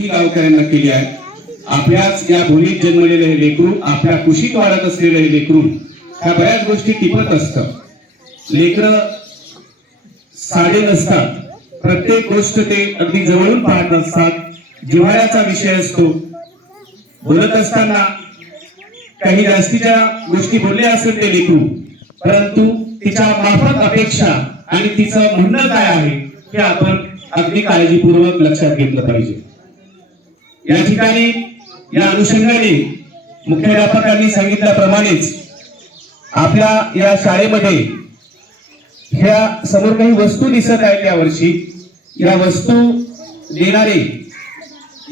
ही गावकऱ्यांना केली आहे. आपल्याच या भूमीत जन्मलेलं हे लेकरू आपल्या कुशीत वाढत असलेलं हे लेकरू ह्या बऱ्याच गोष्टी टिपत असत. लेकर साडे नसतात. प्रत्येक गोष्ट ते अगदी जवळून पाहत असतात. जिव्हाळ्याचा विषय असतो. बोलत असताना काही जास्तीच्या गोष्टी बोलले असेल ते लेकरू परंतु तिच्या माफक अपेक्षा आणि तिचं म्हणणं काय आहे हे आपण अगदी काळजीपूर्वक लक्षात घेतलं पाहिजे. या ठिकाणी या अनुषंगाने मुख्याध्यापकांनी सांगितल्याप्रमाणेच आपल्या या शाळेमध्ये ह्या समोर काही वस्तू दिसत आहेत या वर्षी. या वस्तू देणारे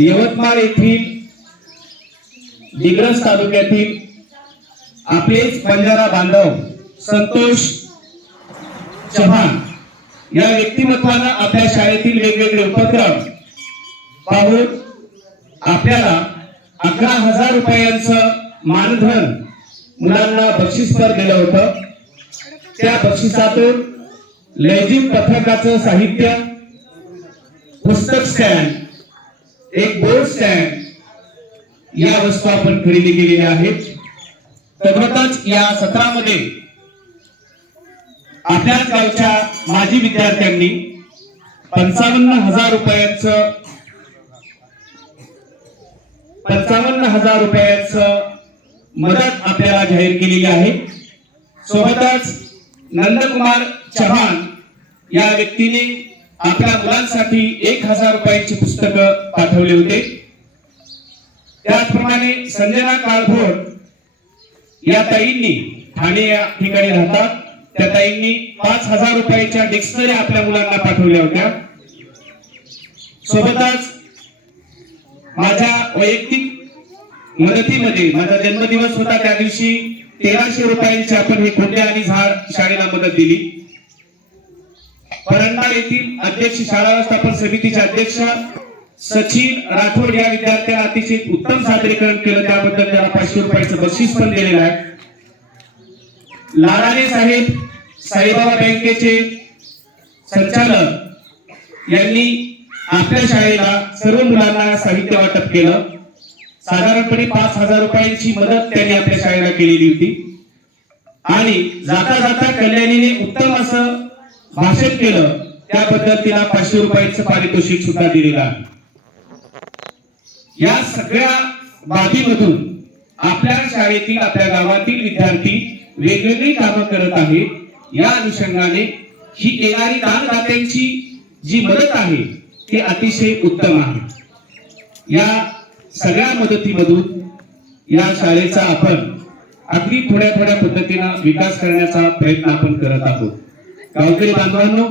यवतमाळ येथील दिग्रस तालुक्यातील आपलेच बंजारा बांधव संतोष चव्हाण या व्यक्तिमत्वानं आपल्या शाळेतील वेगवेगळे उपक्रम पाहून आपल्याला अकरा हजार रुपयांचं मानधन मुलांना बक्षीसवर दिलं होतं. त्या बक्षिसातून लैजिक पथकाचं साहित्य पुस्तक स्टँड एक बोर्ड स्टँड या वस्तू आपण खरेदी केलेल्या आहेत. तद्वतच या सत्रामध्ये आपल्याच गावच्या माजी विद्यार्थ्यांनी पंचावन्न हजार रुपयांचं पंचावन्न हजार रुपयाचं मदत आपल्याला जाहीर केलेली आहे. सोबतच नंदकुमार चव्हाण या व्यक्तीने आपल्या मुलांसाठी एक हजार रुपयाची पुस्तकं पाठवले होते. त्याचप्रमाणे संजना काळभोर या ताईंनी ठाणे या ठिकाणी राहतात. त्या ताईंनी पाच हजार रुपयाच्या डिक्शनरी आपल्या मुलांना पाठवल्या होत्या. सोबतच माझ्या वैयक्तिक मदतीमध्ये माझा जन्मदिवस होता त्या दिवशी तेराशे रुपयांची आपण हे खोटे आणि झाड शाळेला मदत दिली. परंडा येथील अध्यक्ष शाळा व्यवस्थापन समितीचे अध्यक्ष सचिन राठोड या विद्यार्थ्याला अतिशय उत्तम सादरीकरण केलं. त्याबद्दल त्याला पाचशे रुपयाचं बक्षीस पण दिलेलं आहे. लाराणे साहेब साईबाबा बँकेचे संचालक यांनी आपल्या शाळेला सर्व मुलांना साहित्य वाटप केलं. साधारणपणे पाच हजार रुपयांची मदत त्यांनी आपल्या शाळेला केलेली होती. आणि जाता जाता कल्याणीने उत्तम असं भाषण केलं त्याबद्दल तिला पाचशे रुपयांचं पारितोषिक सुद्धा दिलेलं आहे. या सगळ्या बाबीमधून आपल्या शाळेतील आपल्या गावातील विद्यार्थी वेगवेगळी कामं करत आहेत. या अनुषंगाने ही येणारी दानदात्यांची जी मदत आहे ती अतिशय उत्तम आहे. या सगळ्या मदतीमधून या शाळेचा आपण अगदी थोड्या थोड्या पद्धतीनं विकास करण्याचा प्रयत्न आपण करत आहोत. गावकरी बांधवांनो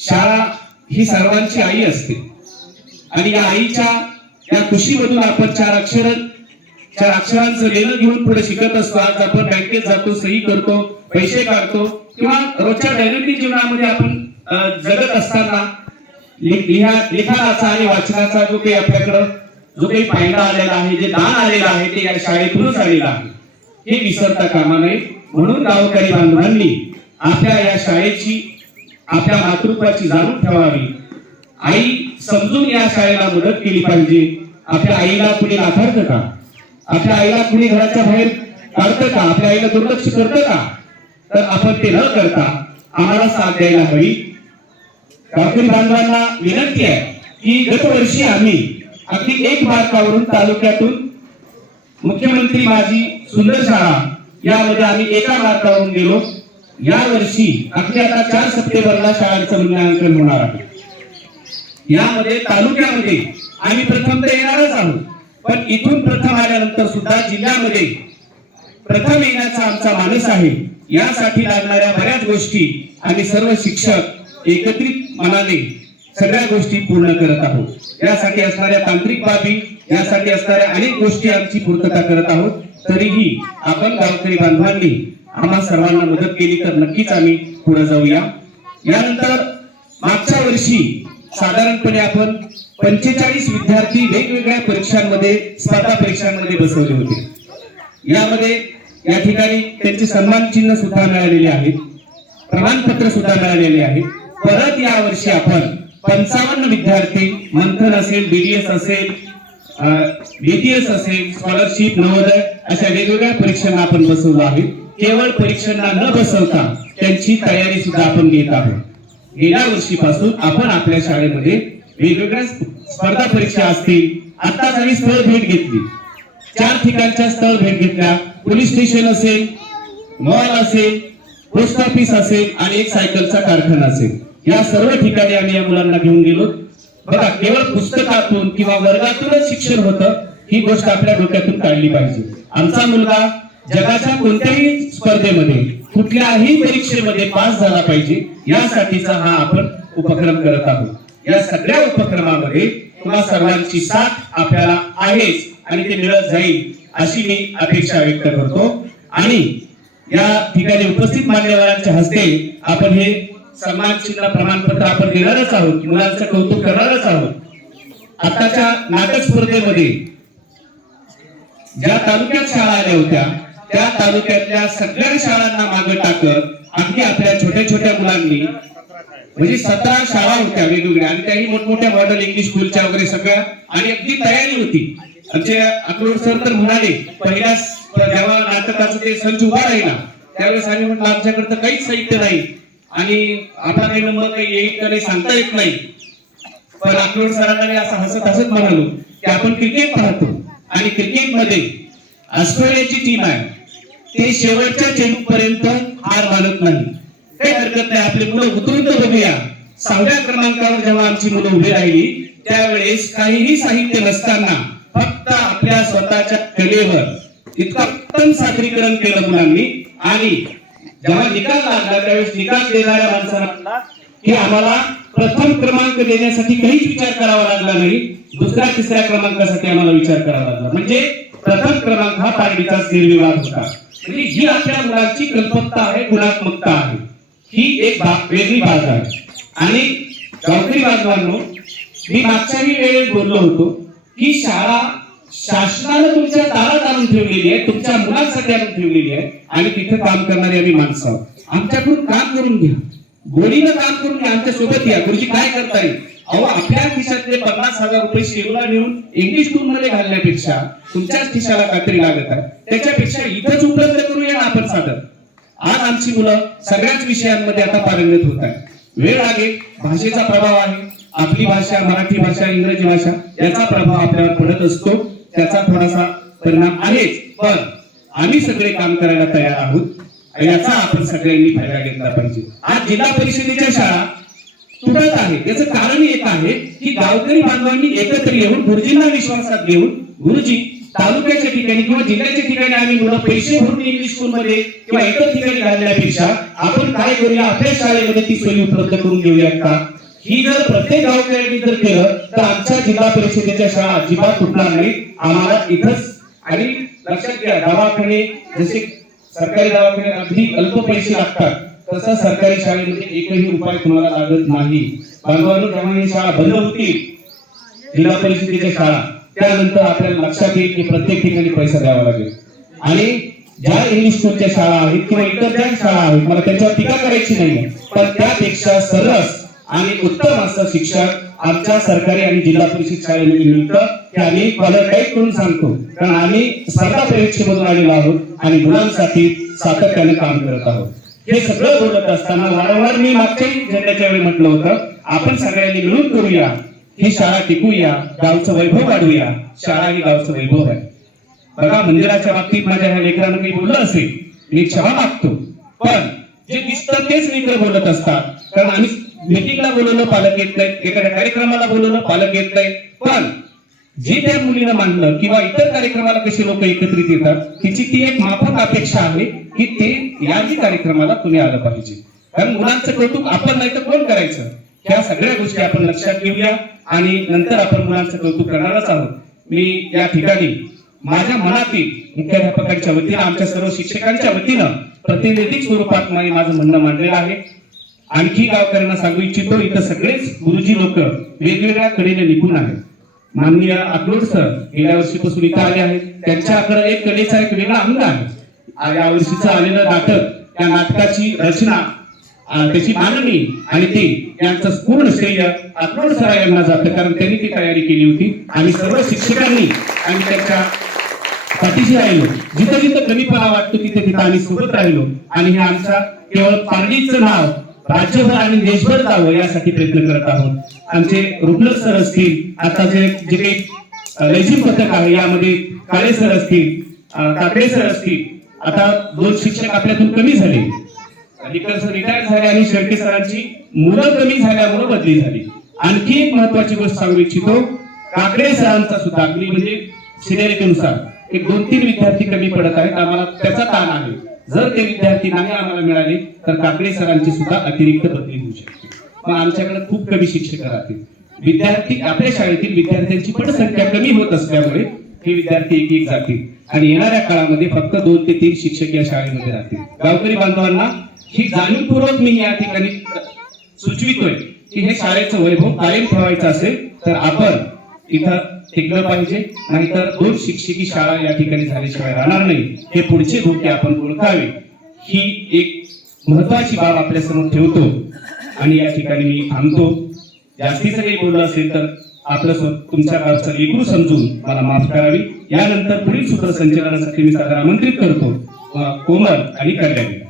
शाळा ही सर्वांची आई असते. आणि या आईच्या या खुशीमधून आपण चार अक्षर चार अक्षरांचं लेणं घेऊन पुढे शिकत असतो. आज आपण बँकेत जातो सही करतो पैसे काढतो किंवा रोजच्या दैनंदिन जीवनामध्ये आपण जगत असताना लिखाणाचा आणि वाचनाचा जो काही आपल्याकडं जो काही फायदा आलेला आहे जे दान आलेलं आहे ते या शाळेतूनच आलेलं आहे. हे विसरता कामा नये. म्हणून गावकरी बांधवांनी आपल्या या शाळेची आपल्या मातृत्वाची जाणून ठेवावी. आई समजून या शाळेला मदत केली पाहिजे. आपल्या आईला कुणी नाकारतं का? आपल्या आईला कुणी घराच्या बाहेर काढतं का? आपल्या आईला दुर्लक्ष करतं का? तर आपण ते न करता आम्हाला साथ द्यायला हवी. गावकरी बांधवांना विनंती आहे की गतवर्षी आम्ही अगदी एक मार्कावरून तालुक्यातून मुख्यमंत्री माझी सुंदर शाळा यामध्ये आम्ही एका मार्कावरून गेलो. या वर्षी अगदी आता चार सप्टेंबरला शाळांचं मूल्यांकन होणार आहे. यामध्ये तालुक्यामध्ये आम्ही प्रथम तर येणारच आहोत. पण इथून प्रथम आल्यानंतर सुद्धा जिल्ह्यामध्ये प्रथम येण्याचा आमचा मानस आहे. यासाठी लागणाऱ्या बऱ्याच गोष्टी आम्ही सर्व शिक्षक एकत्रित मनाने सगळ्या गोष्टी पूर्ण करत आहोत. यासाठी असणाऱ्या तांत्रिक बाबी यासाठी असणाऱ्या अनेक गोष्टी आमची पूर्तता करत आहोत. तरीही आपण गावकरी बांधवांनी आम्हा सर्वांना मदत केली तर नक्कीच आम्ही पुढे जाऊया. यानंतर मागच्या वर्षी साधारणपणे आपण पंचेचाळीस विद्यार्थी वेगवेगळ्या परीक्षांमध्ये स्पर्धा परीक्षांमध्ये बसवले होते. यामध्ये या ठिकाणी त्यांचे सन्मान चिन्ह सुद्धा मिळालेले आहेत. प्रमाणपत्र सुद्धा मिळालेले आहेत. परत या वर्षी आपण पंचावन्न विद्यार्थी मंथन असेल बीडीएस असेल बीटीएस असेल स्कॉलरशिप नवोदय अशा वेगवेगळ्या परीक्षांना आपण बसवलो आहे केवळ परीक्षांना न बसवता त्यांची तयारी सुद्धा आपण घेत आहोत. गेल्या वर्षीपासून आपण आपल्या शाळेमध्ये वेगवेगळ्या स्पर्धा परीक्षा असतील. आताच आम्ही स्थळ भेट घेतली. चार ठिकाणच्या स्थळ भेट घेतल्या. पोलीस स्टेशन असेल मॉल असेल पोस्ट ऑफिस असेल आणि एक सायकलचा कारखाना असेल. या सर्व ठिकाणी आम्ही या मुलांना घेऊन गेलो. बघा केवळ पुस्तकातून किंवा वर्गातूनच शिक्षण होतं ही गोष्ट आपल्या डोक्यातून काढली पाहिजे. आमचा मुलगा जगाच्या कोणत्याही स्पर्धेमध्ये कुठल्याही परीक्षेमध्ये पास झाला पाहिजे यासाठीचा हा आपण उपक्रम करत आहोत. या सगळ्या उपक्रमामध्ये तुम्हा सर्वांची साथ आपल्याला आहेच आणि ते मिळत जाईल अशी मी अपेक्षा व्यक्त करतो. आणि या ठिकाणी उपस्थित मान्यवरांच्या हस्ते आपण हे सन्मान चिन्ह प्रमाणपत्र आपण देणारच आहोत मुलांचं कौतुक करणारच आहोत. आताच्या नाटक स्पर्धेमध्ये ज्या तालुक्यात शाळा आल्या होत्या त्या तालुक्यातल्या सगळ्या शाळांना मागे टाकत अगदी आपल्या छोट्या छोट्या मुलांनी. म्हणजे सतरा शाळा होत्या वेगवेगळ्या आणि त्याही मोठमोठ्या मॉडेल इंग्लिश स्कूलच्या वगैरे सगळ्या आणि अगदी तयारी होती. आमचे अक्रोड सर तर म्हणाले पहिल्या जेव्हा नाटकाचं ते संच उभा राहिला त्यावेळेस आम्ही म्हटलं आमच्याकडे तर काहीच साहित्य नाही. आणि आता काही नंबर काही येईल का नाही सांगता येत नाही. पण अकलोड सरांना मी असं हसत हसत म्हणालो की आपण क्रिकेट पाहतो आणि क्रिकेटमध्ये ऑस्ट्रेलियाची टीम आहे. ते शेवटच्या चेंडू पर्यंत हार मानत नाही. काही हरकत नाही. आपली मुलं उतरून तर बघूया. सहाव्या क्रमांकावर जेव्हा आमची मुलं उभी राहिली त्यावेळेस काहीही साहित्य नसताना फक्त आपल्या स्वतःच्या कलेवर इतकं उत्तम सादरीकरण केलं मुलांनी. आणि जेव्हा निकाल लागला त्यावेळेस निकाल देणाऱ्या माणसाला की आम्हाला प्रथम क्रमांक देण्यासाठी काहीच विचार करावा लागला नाही दुसऱ्या तिसऱ्या क्रमांकासाठी आम्हाला विचार करावा लागला. म्हणजे प्रथम क्रमांक हा पारडीचाच निर्विवाद होता. म्हणजे ही आपल्या मुलांची कल्पकता आहे गुणात्मकता आहे. ही एक वेगळी बाजू आहे. आणि गावकरी बांधवांनो मी मागच्याही वेळेस बोललो होतो की शाळा शासनानं तुमच्या दारात आणून ठेवलेली आहे तुमच्या मुलांसाठी आणून ठेवलेली आहे आणि तिथे काम करणारी आम्ही माणसं आहोत. आमच्याकडून काम करून घ्या. गोडीनं काम करून घ्या आमच्यासोबत या. गुरुजी काय करता येईल अहो आपल्या खिशातले पन्नास हजार रुपये शेवला नेऊन इंग्लिश स्कूल मध्ये घालण्यापेक्षा तुमच्याच खिशाला काहीतरी लागत आहे. त्याच्यापेक्षा इथंच उपलब्ध करूया ना आपण साधन आज आमची मुलं सगळ्याच विषयांमध्ये आता पारंगत होत आहे वेळ लागेल भाषेचा प्रभाव आहे. आपली भाषा मराठी भाषा इंग्रजी भाषा याचा प्रभाव आपल्यावर पडत असतो. त्याचा थोडासा परिणाम आहेच पण आम्ही सगळे काम करायला तयार आहोत याचा आपण सगळ्यांनी फायदा घेतला पाहिजे. आज जिल्हा परिषदेच्या शाळा तुटत आहे याचं कारण एक आहे की गावकरी बांधवांनी एकत्र येऊन गुरुजींना विश्वासात घेऊन गुरुजी तालुक्याच्या ठिकाणी किंवा जिल्ह्याच्या ठिकाणी आम्ही मुलं पैसे भरून इंग्लिश स्कूलमध्ये किंवा इतर ठिकाणी घालण्यापेक्षा आपण काय करूया? आपल्या शाळेमध्ये ती सोयी उपलब्ध करून घेऊया का? ही जर प्रत्येक गावकऱ्यांनी जर केलं तर आमच्या जिल्हा परिषदेच्या शाळा अजिबात तुटणार नाही आम्हाला इथंच आणि लक्षात घ्या दवाखाने जसे सरकारी दवाखान्यात अगदी अल्प पैसे लागतात तसं सरकारी शाळेमध्ये एकही उपाय तुम्हाला लागत नाही. बांधवांनो जेव्हा ही शाळा बंद होती. जिल्हा परिषदेच्या शाळा. त्यानंतर आपल्याला लक्षात येईल की प्रत्येक ठिकाणी पैसा द्यावा लागेल. आणि ज्या इंग्लिश स्कूलच्या शाळा आहेत किंवा इतर ज्या शाळा आहेत मला त्याच्यावर टीका करायची नाही पण त्यापेक्षा सरस आणि उत्तम असं शिक्षण आमच्या सरकारी आणि जिल्हा परिषद शाळेमध्ये मिळतं ते आम्ही क्वालिफाईड करून सांगतो. कारण आम्ही स्पर्धा परीक्षेमधून आलेलो आहोत आणि मुलांसाठी सातत्याने काम करत आहोत. हे सगळं बोलत असताना वारंवार मी मागच्याही झेंड्याच्या वेळी म्हटलं होतं आपण सगळ्यांनी मिळून करूया ही शाळा टिकूया गावचं वैभव वाढवूया शाळा ही गावचं वैभव आहे. बघा मंदिराच्या बाबतीत माझ्या ह्या लेकरानं काही बोललं असेल मी क्षमा मागतो. पण जे दिसतं तेच लेकर बोलत असतात कारण आम्ही मिटिंगला बोलवलं पालक येत नाहीत. एखाद्या कार्यक्रमाला बोलवलं पालक येत नाहीत. पण जे त्या मुलीनं मांडलं किंवा इतर कार्यक्रमाला कसे लोक एकत्रित येतात तिची ती एक माफक अपेक्षा आहे की ते याही कार्यक्रमाला तुम्ही आलं पाहिजे. कारण मुलांचं कौतुक आपण नाही तर कोण करायचं? ह्या सगळ्या गोष्टी आपण लक्षात घेऊया आणि नंतर आपण मुलांचं कौतुक करणारच आहोत. मी या ठिकाणी माझ्या मनातील मुख्याध्यापकांच्या वतीनं आमच्या सर्व शिक्षकांच्या वतीनं प्रातिनिधिक स्वरूपात माझं म्हणणं मांडलेलं आहे. आणखी गावकऱ्यांना सांगू इच्छितो इथं सगळेच गुरुजी लोक वेगवेगळ्या कडेने निघून आहेत. माननीय अकलोड सर गेल्या वर्षीपासून इथं आले आहेत. त्यांच्याकडे एक कलेचा एक वेगळा अंग आहे. या वर्षीचं आलेलं नाटक त्या नाटकाची रचना त्याची मांडणी आणि ते यांचं पूर्ण श्रेय अक्रोड सरा यांना जातं. कारण त्यांनी ती तयारी केली होती. आणि सर्व शिक्षकांनी आणि त्यांच्या पाठीशी राहिलो. जिथं जिथं कमीपणा वाटतो तिथे तिथं आम्ही सोबत राहिलो. आणि हे आमच्या केवळ पारडीचं नाव राज्यभर आणि देशभर जावं यासाठी प्रयत्न करत आहोत. आमचे रुपल सर असतील आता जे जे काही लैजिम पथक आहे यामध्ये काळे सर असतील काकडे सर असतील आता दोन शिक्षक आपल्यातून कमी झाले. निकल सर रिटायर झाले आणि शेळके सरांची मुलं कमी झाल्यामुळे बदली झाली. आणखी एक महत्वाची गोष्ट सांगू इच्छितो काकडे सरांचा सुद्धा अगदी म्हणजे सिनेरिटीनुसार एक दोन तीन विद्यार्थी कमी पडत आहेत आम्हाला त्याचा ताण आहे. जर ते विद्यार्थी नाही आम्हाला मिळाले तर काकडे सरांची सुद्धा अतिरिक्त बदली होऊ शकते. मग आमच्याकडे खूप कमी शिक्षक राहतील. विद्यार्थी आपल्या शाळेतील विद्यार्थ्यांची पण संख्या कमी होत असल्यामुळे हे विद्यार्थी एक एक जातील. आणि येणाऱ्या काळामध्ये फक्त दोन ते तीन शिक्षक या शाळेमध्ये राहतील. गावकरी बांधवांना ही जाणीवपूर्वक मी या ठिकाणी सुचवितोय की हे शाळेचं वैभव कायम ठेवायचं असेल तर आपण इथं टिकलं पाहिजे. नाहीतर दोन शिक्षकी शाळा या ठिकाणी झाल्याशिवाय राहणार नाही. हे पुढचे धोके आपण ओळखावे. ही एक महत्वाची बाब आपल्यासमोर ठेवतो. आणि या ठिकाणी मी थांबतो. जास्तीचं काही बोललं असेल तर आपलं तुमच्या गावचं एकरू समजून मला माफ करावी. यानंतर पुढील सूत्रसंचलनासाठी मी सादर आमंत्रित करतो. कोमल आणि कल्याणी.